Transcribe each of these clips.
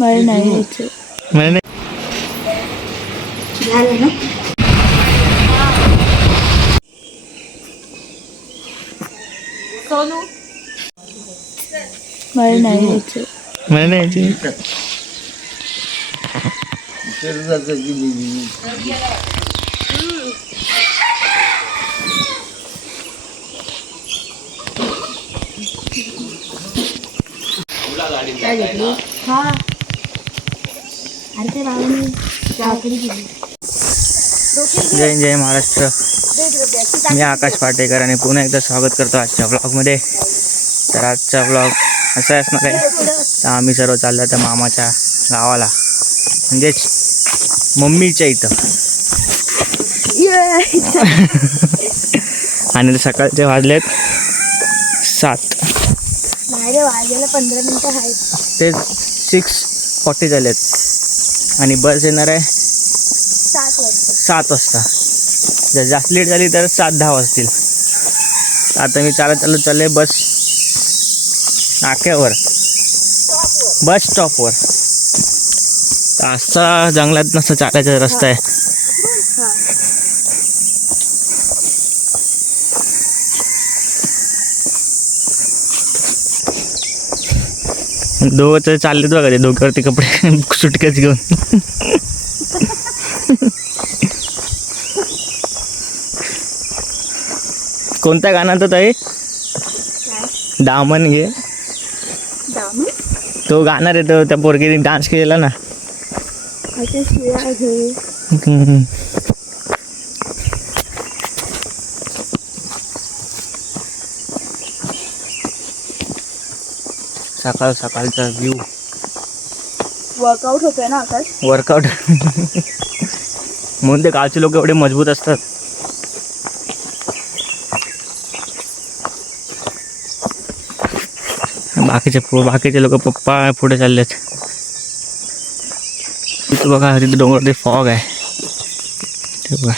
मला नाही यायचं मला नाही झालं ना मला नाही यायचं मला नाही जय जय महाराष्ट्र. मी आकाश पाटेकर आणि पुन्हा एकदा स्वागत करतो आजच्या ब्लॉगमध्ये तर आजचा ब्लॉग असा असणार आहे तर आम्ही सर्व चाललो त्या मामाच्या गावाला. म्हणजेच मम्मीच्या इथं. आणि सकाळचे वाजलेत सात. पंधरा मिनिटं आहेत. ते सिक्स फॉर्टी झालेत. आणि बस येणार आहे सात वाजता. जर जास्त लेट झाली तर सात दहा वाजतील. आता मी चालत चालत चालले बस नाक्यावर. बस स्टॉपवर असा जंगलात नसतं चालायचा रस्ता आहे. दोघं तर चाललेत बघा ते डोक्यावरती कपडे सुटकेच घेऊन. कोणत्या गाण्यात ताई दामन घे. तो गाणार आहे तो त्या पोरगीने डान्स केलेला ना. सकाळ सकाळचा व्ह्यू वर्कआउट होतोय ना आकाश? वर्कआउट म्हणून ते गावचे लोक एवढे मजबूत असतात. बाकीचे बाकीचे लोक पप्पा पुढे चाललेत. तिथं बघा तिथं डोंगरवरती फॉग आहे. ते बघा.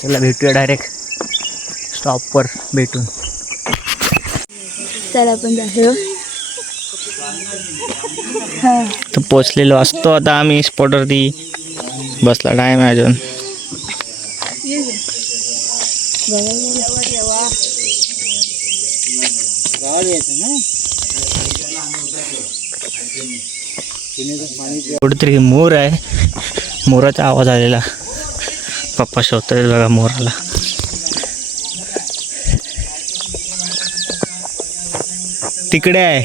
चला भेटूया डायरेक्ट स्टॉपवर भेटून. चल आपण जाऊ हा. तर पोचलेलो असतो आता आम्ही स्पॉटवरती. बसला टाईम आहे अजून. कुठेतरी मोर आहे. मोराचा आवाज आलेला. पप्पा शोधतात बघा मोराला. तिकडे आहे.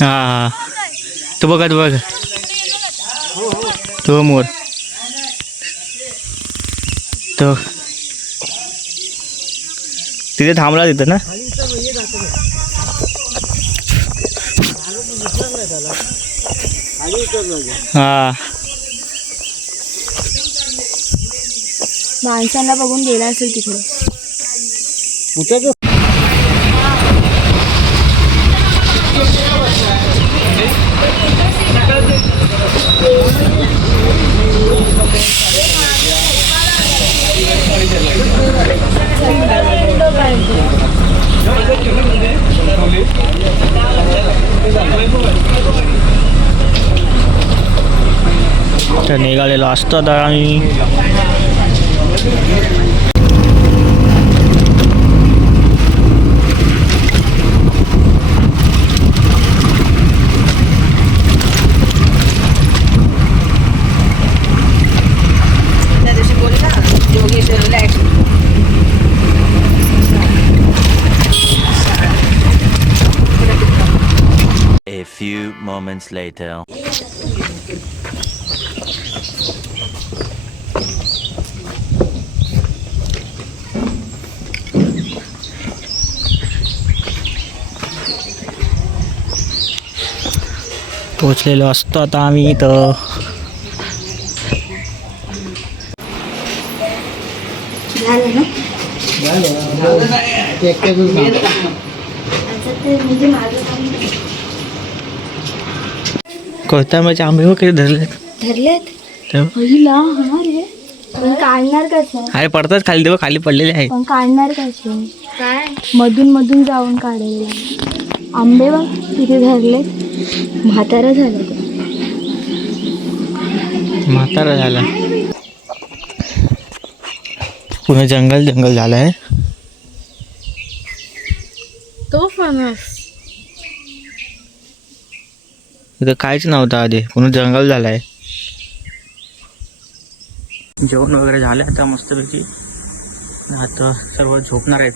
हा हा. तो बघा तो बघा. तो मोर. तो. तिथे थांबला तिथं ना? हा. माणसांना बघून गेला असेल तिकडे. तर निघालेलो असतो आता आम्ही A few moments later. पोचलेलो असतो. आता आम्ही इथं. म्हणजे कोथंबीरचे आंबे किती धरलेत? धरलेत? काढणार कसं? अरे पडतात खाली तेव्हा खाली पडलेले आहे पण काढणार कसे? काय मधून मधून जाऊन काढायला. आंबे बघ तिथे धरले म्हातारा झालं म्हातारा झाला. पुन्हा जंगल जंगल झालं आहे. तो फणस. इथं काहीच नव्हतं आधी. पुन्हा जंगल झालं आहे. जेवण वगैरे झालं आता मस्तपैकी. आता सर्व झोपणार आहेत.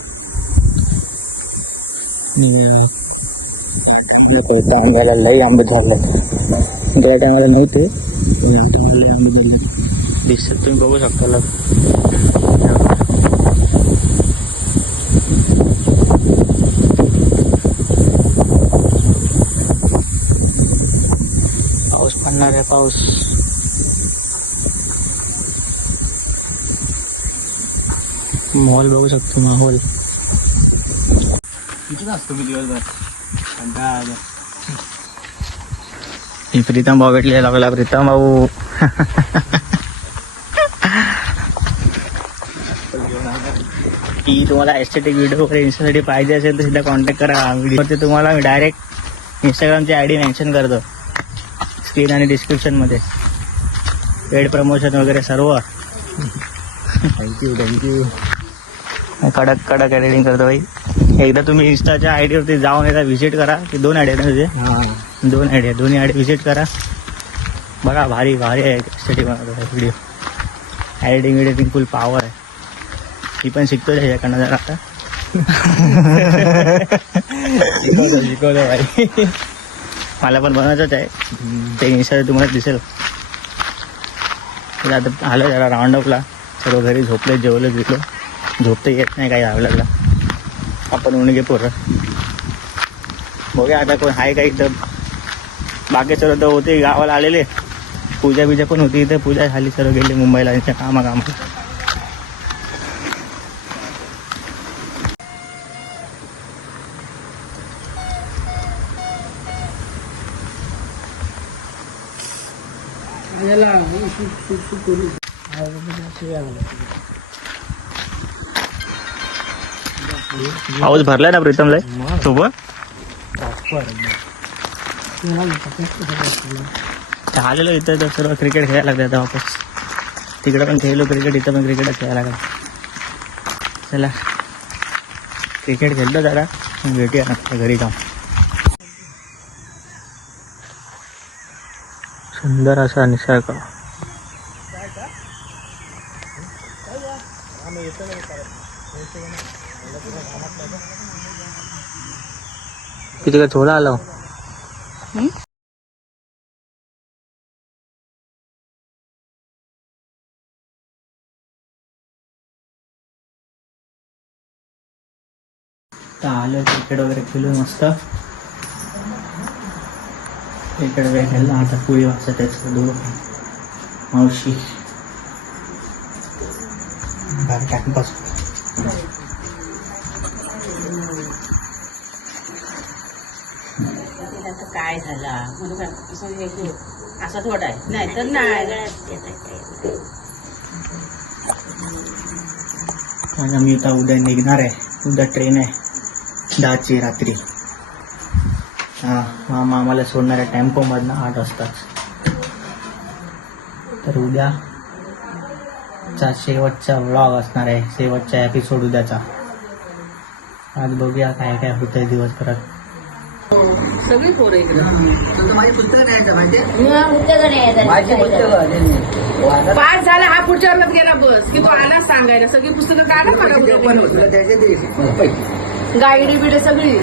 अंगाला लई आंबे धरले गेल्या टायमाला टायमाला लई आंबे धरले दिसतात तुम्ही बघू शकता ला पाऊस पडणार आहे पाऊस मॉल बघू शकतो माहोल किती असतो मी दिवसभर ही प्रीतम भाऊ भेटले लागला प्रीतम भाऊ की तुम्हाला एस्थेटिक व्हिडिओ वगैरे इन्स्टासाठी पाहिजे असेल तर सुद्धा कॉन्टॅक्ट करा. व्हिडिओवरती तुम्हाला मी डायरेक्ट इंस्टाग्रामची आय डी मेन्शन करतो. स्क्रीन आणि डिस्क्रिप्शनमध्ये पेड प्रमोशन वगैरे सर्व. थँक्यू थँक्यू कडक कडक एडिटिंग करतो भाई. एकदा तुम्ही इन्स्टाच्या आय डीवरती जाऊन एकदा व्हिजिट करा. की दोन आयडी आहेत ना तुझे? दोन आयडी आहे दोन्ही आयडी व्हिजिट करा. बघा भारी भारी आहे एस्थेटिक बनवतो video editing editing full power आहे. मी पण शिकतो त्याच्याकडनं जरा आता. शिकवतो शिकवतो भाई. मला पण बनवायचंच आहे. ते इन्स्टा तुम्हाला दिसेल. आता आलं जरा राऊंड अपला सर्व घरी झोपले जेवलं बिकलो झोपता येत नाही काही आवडला आपण उणगे पोर. बघूया आता कोण आहे काही इथं. बाकी सर्व तर होते गावाला आलेले. पूजा बिजा पण होती इथे. पूजा झाली सर्व गेले मुंबईला यांच्या कामा कामा पाऊस भरलाय ना प्रीतम लय सोबत आलेलो इथं तर सर्व क्रिकेट खेळायला लागले आता वापस. तिकडे पण खेळलो क्रिकेट इथं पण क्रिकेटच खेळायला लागला. चला. क्रिकेट खेळतो जरा. भेटूया ना घरी जाऊन. सुंदर असा निसर्ग. किती का झोला आलो तर आलं क्रिकेट वगैरे खेळून मस्त क्रिकेट वगैरे खेळलं आता पुढे वाजता त्याचं दोघं मावशी बाहेर टाइमपास काय झाला? म्हणून असं हे करू. असा थोडा आहे. नाही तर नाही. आणि आम्ही आता उद्या निघणार आहे. उद्या ट्रेन आहे. दहाची रात्री. हां मामा आम्हाला सोडणार आहे टेम्पोमधनं आठ वाजताच. तर उद्या चा शेवटचा व्लॉग असणार आहे. शेवटचा एपिसोड उद्याचा. आज बघूया काय काय होतंय दिवसभरात. सगळी पोरं इकडं. पास झाला हा पुढच्या वर्गात गेला बस. की तो आला सांगायला. सगळी पुस्तकं काढा गायडी बिडे सगळी.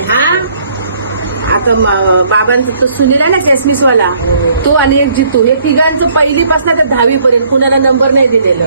हा? आता बाबांचा तो सुनील आहे ना कॅसमिस वाला तो आणि एक जितू. हे तिघांचं पहिलीपासून ते दहावी पर्यंत कुणाला नंबर नाही दिलेलं.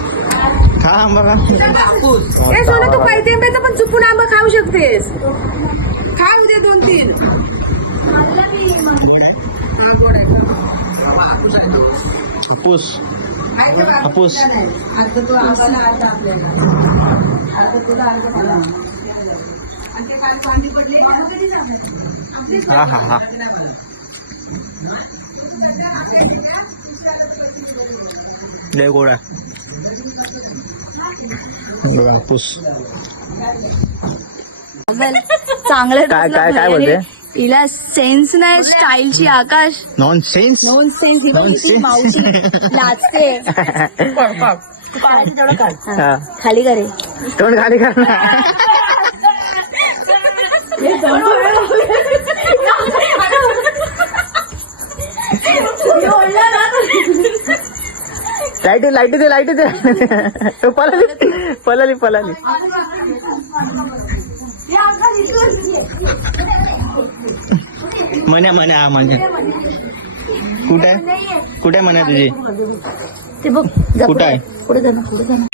खा बघा ए सोनं तू पैसे आंब्याचं पण चुकून आंबा खाऊ शकतेस. खा उद्या दोन तीन. हा, गोड आहे. हापूस. आहे हापूस आता तू आंबाला आता आपल्याला. आता तुला अर्ध मला. आणि ते काल पाणी पडले. हा हा हा. लय गोड आहे. बघा, हापूस चांगलं काय- काय- काय भैयाने. बोलते? हिला सेन्स नाही स्टाईलची Akash. Nonsense nonsense ही बघ किती Nonsense. मावशी लाजते. हा. खाली करे तोंड खाली कर ना. लाइट लाइट दे लाइट दे पलाली पलाली पलाली. म्हण्या म्हण्या हा म्हणजे कुठे आहे? कुठे आहे म्हण्या तुझी? ते बघ जा कुठं आहे? पुढे. जा ना पुढे जा ना.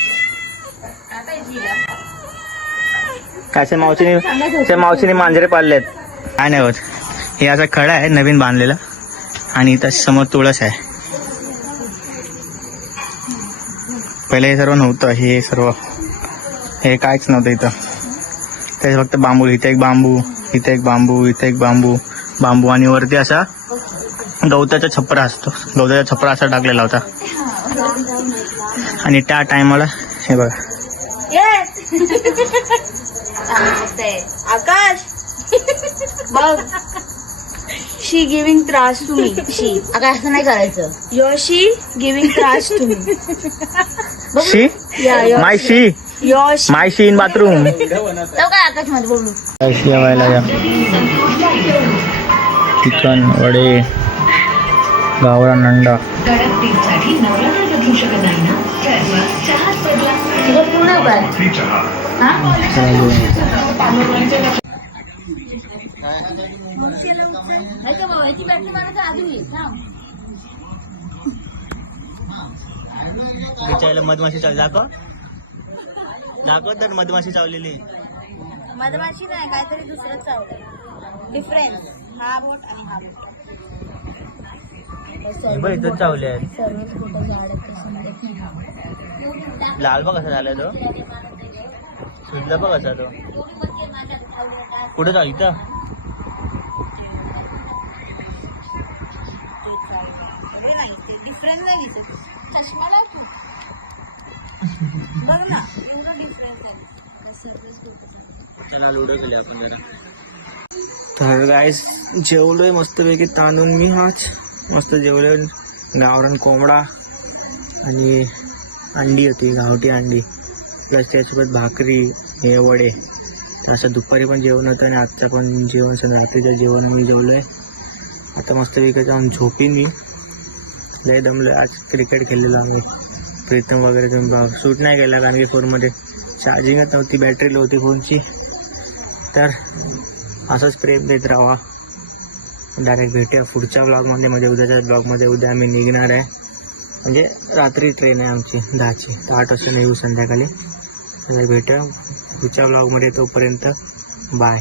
काच्या मावशीने त्या मावशीने मांजरे पाळलेत काय नाही होत. हे असा खडा आहे नवीन बांधलेला. आणि इथं समोर तुळस आहे. पहिले हे सर्व नव्हतं हे सर्व. हे काहीच नव्हतं इथं. ते फक्त बांबू इथे एक बांबू इथे एक बांबू इथे एक बांबू बांबू आणि वरती असा गवताचा छपरा असतो. गवताचा छपरा असा टाकलेला होता. आणि त्या टायमाला हे बघा. आकाश! बघ. शी गिविंग त्रास टू मी शी आकाश असं नाही करायचं. युअर शी गिविंग त्रास to me she? My she. My she in bathroom तो काय जेवायला या चिकन वडे गावरान अंडा पूर्ण बिचारीला मधमाशी चावली. दाखव. दाखव तर मधमाशी चावलेली. मधमाशी नाही काहीतरी दुसरंच चावलं. डिफरन्स हा बोट आणि हा बोट. हे बघ इथं चावले आहेत. लाल बघ कसा झालाय तो. सुजला बघ कसा तो. कुठं जाऊ इथं? डिफरन्स नाही चष्मा. बघ ना एवढा डिफरन्स आहे. चला लुडो केले आपण जरा. तर गाईस जेवलोय मस्तपैकी तांदून मी हाच मस्त जेवलोय. गावरान कोंबडा आणि अंडी होती गावठी अंडी. प्लस त्यासोबत भाकरी हे वडे तर असं दुपारी पण जेवण होतं आणि आजचं पण जेवण सण रात्रीचं जेवण मी जेवलोय. आता मस्तपैकी जाऊन झोपीन मी. लय दमलोय. आज क्रिकेट खेळलेलो आम्ही. प्रीतम वगैरे शूट नाही केला कारण की फोनमध्ये चार्जिंगच नव्हती बॅटरी लो होती फोनची तर असंच प्रेम देत राहा. डायरेक्ट भेटूया पुढच्या ब्लॉगमध्ये म्हणजे उद्याच्या ब्लॉगमध्ये उद्या आम्ही निघणार आहे. म्हणजे रात्री ट्रेन आहे आमची दहाची. तर आठ वाजता येऊ संध्याकाळी. तर भेटूया पुढच्या ब्लॉगमध्ये तोपर्यंत. बाय